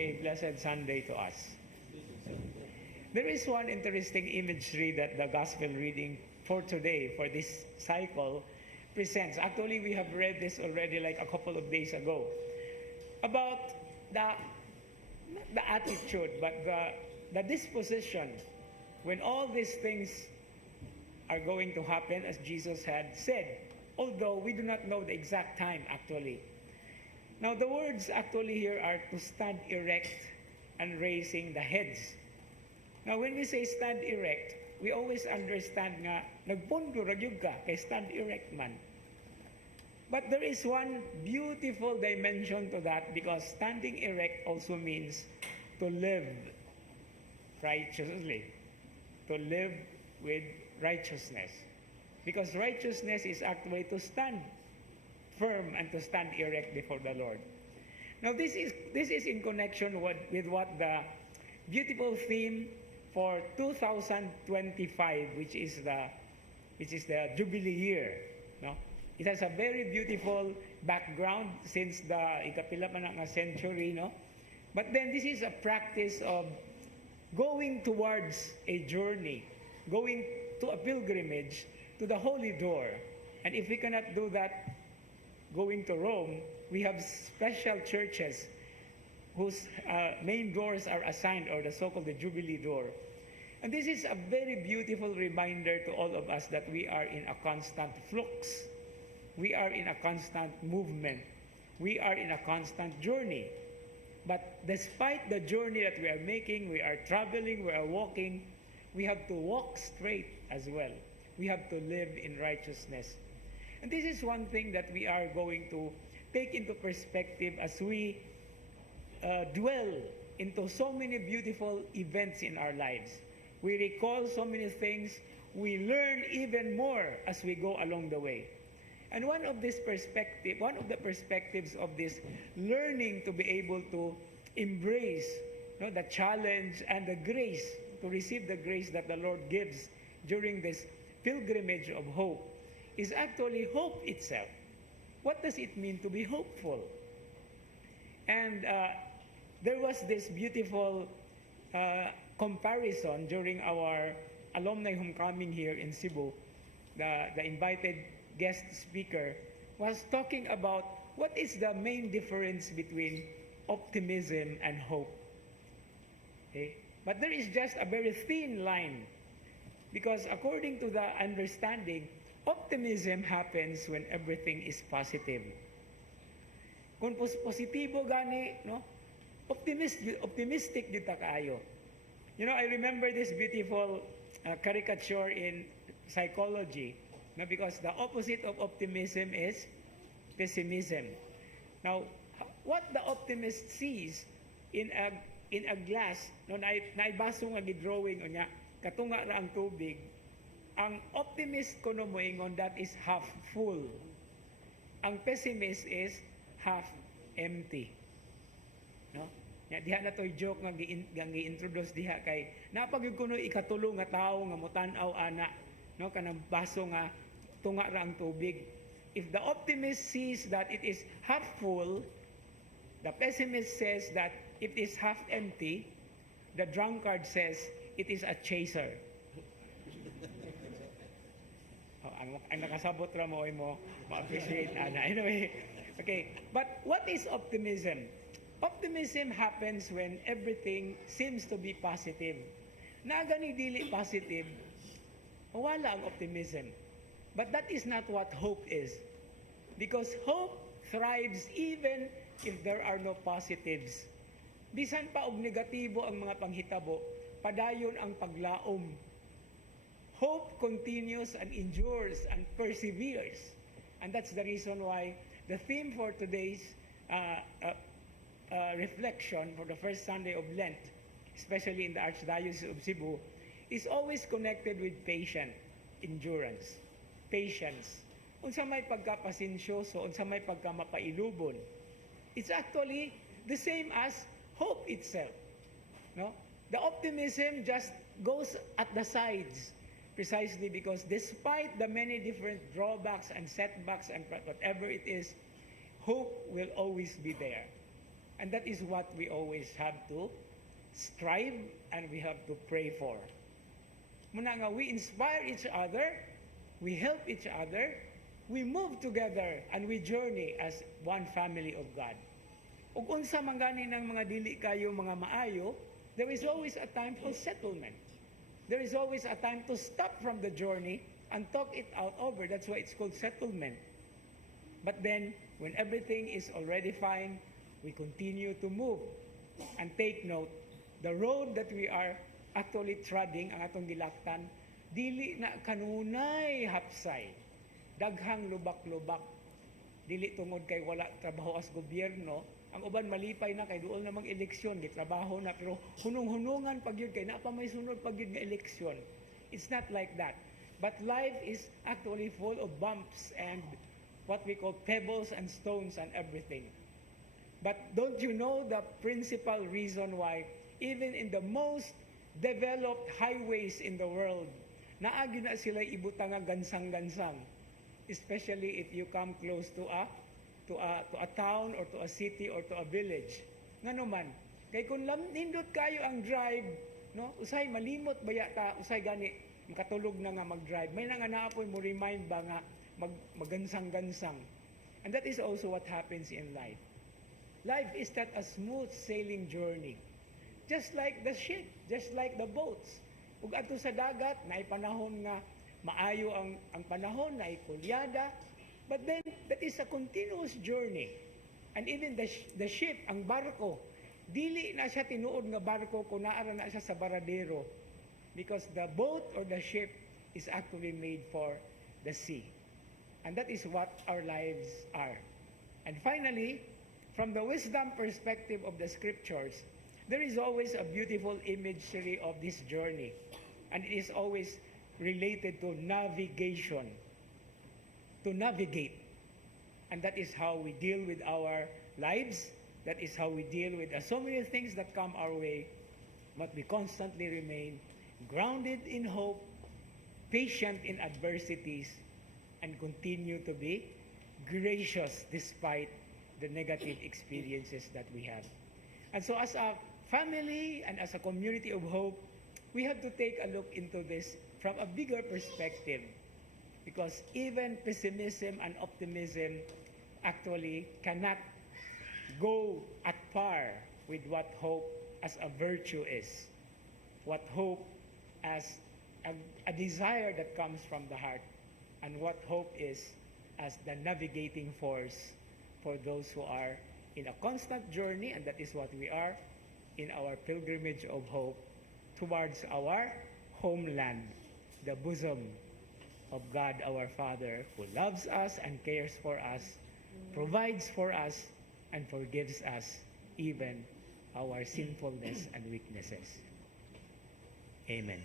a blessed Sunday to us. There is one interesting imagery that the gospel reading for today, for this cycle, presents. Actually, we have read this already like a couple of days ago. About not the attitude, but the disposition when all these things are going to happen as Jesus had said, although we do not know the exact time actually. Now the words actually here are to stand erect and raising the heads. Now when we say stand erect, we always understand nga nagpondo ra gyud ka kay stand erect man. But there is one beautiful dimension to that, because standing erect also means to live righteously, to live with righteousness. Because righteousness is actually to stand firm and to stand erect before the Lord. Now this is in connection with what the beautiful theme for 2025, which is the Jubilee year. No? It has a very beautiful background since the ikapila pa nga century, no? But then this is a practice of going towards a journey, going to a pilgrimage to the holy door. And if we cannot do that going to Rome, we have special churches whose main doors are assigned, or the so-called the Jubilee door. And this is a very beautiful reminder to all of us that we are in a constant flux. We are in a constant movement. We are in a constant journey. But despite the journey that we are making, we are traveling, we are walking, we have to walk straight as well. We have to live in righteousness. And this is one thing that we are going to take into perspective as we dwell into so many beautiful events in our lives. We recall so many things. We learn even more as we go along the way. And one of the perspectives of this learning to be able to embrace, the challenge and the grace, to receive the grace that the Lord gives during this pilgrimage of hope, is actually hope itself. What does it mean to be hopeful? And there was this beautiful comparison during our alumni homecoming here in Cebu. The invited guest speaker was talking about what is the main difference between optimism and hope. Okay? But there is just a very thin line, because according to the understanding, optimism happens when everything is positive. Kung positibo gani, no? Optimistic dito kaayo. I remember this beautiful caricature in psychology, because the opposite of optimism is pessimism. Now, what the optimist sees in a glass, naibaso nga gidrawing unya, katunga ra ang tubig, ang optimist ko moingon that is half full. Ang pessimist is half empty. No? Diha na to'y joke nga gi-introduce diha kay napagyud kuno ikatulo nga tawo nga mutan-aw ana, kanang baso nga tunga ra ang tubig. If the optimist sees that it is half full, the pessimist says that it is half empty, the drunkard says it is a chaser. Ang nakasabot ra mo ma-appreciate ana. Anyway, okay. But what is optimism? Optimism happens when everything seems to be positive. Na gani dili positive, wala ang optimism. But that is not what hope is. Because hope thrives even if there are no positives. Bisan pa og negatibo ang mga panghitabo, padayon ang paglaom. Hope continues and endures and perseveres. And that's the reason why the theme for today's reflection for the first Sunday of Lent, especially in the Archdiocese of Cebu, is always connected with patient endurance. Patience. Unsa may pagkapasensyoso, unsa may pagkamapailubon. It's actually the same as hope itself. No? The optimism just goes at the sides, precisely because despite the many different drawbacks and setbacks and whatever it is, hope will always be there. And that is what we always have to strive and we have to pray for. Muna nga, we inspire each other, we help each other, we move together, and we journey as one family of God. Ug unsa man gani ng mga dili kayo mga maayo, there is always a time for settlement. There is always a time to stop from the journey and talk it out over. That's why it's called settlement. But then, when everything is already fine, we continue to move. And take note, the road that we are actually treading, ang atong gilaktan, dili na kanunay hapsay. Daghang lubak-lubak. Dili tungod kay wala trabaho as gobyerno, ang uban malipay na kay duol namang eleksyon, gitrabaho na, pero hunong-hunungan pag yun kay napa may sunod pag yun nga eleksyon. It's not like that. But life is actually full of bumps and what we call pebbles and stones and everything. But don't you know the principal reason why even in the most developed highways in the world, naagi na sila ibutang nga gansang-gansang, especially if you come close to a town or to a city or to a village. Ngano man, kay kung nindot kayo ang drive, no, usay malimot baya ta, usay gani makatulog na nga mag-drive. May nga naapoy mo remind ba nga magansang-gansang. And that is also what happens in life. Life is not a smooth sailing journey. Just like the ship, just like the boats. Ug ato sa dagat, naay panahon nga maayo ang panahon, naay kulyada, but then that is a continuous journey. And even the ship, ang barko, dili na siya tinuod nga barko kung naara na siya sa baradero, because the boat or the ship is actually made for the sea. And that is what our lives are. And finally, from the wisdom perspective of the scriptures, there is always a beautiful imagery of this journey. And it is always related to navigation. To navigate. And that is how we deal with our lives. That is how we deal with so many things that come our way. But we constantly remain grounded in hope, patient in adversities, and continue to be gracious despite the negative experiences that we have. And so as a family and as a community of hope, we have to take a look into this from a bigger perspective, because even pessimism and optimism actually cannot go at par with what hope as a virtue is, what hope as a desire that comes from the heart, and what hope is as the navigating force for those who are in a constant journey, and that is what we are, in our pilgrimage of hope towards our homeland, the bosom of God our Father, who loves us and cares for us, provides for us, and forgives us even our sinfulness and weaknesses. Amen.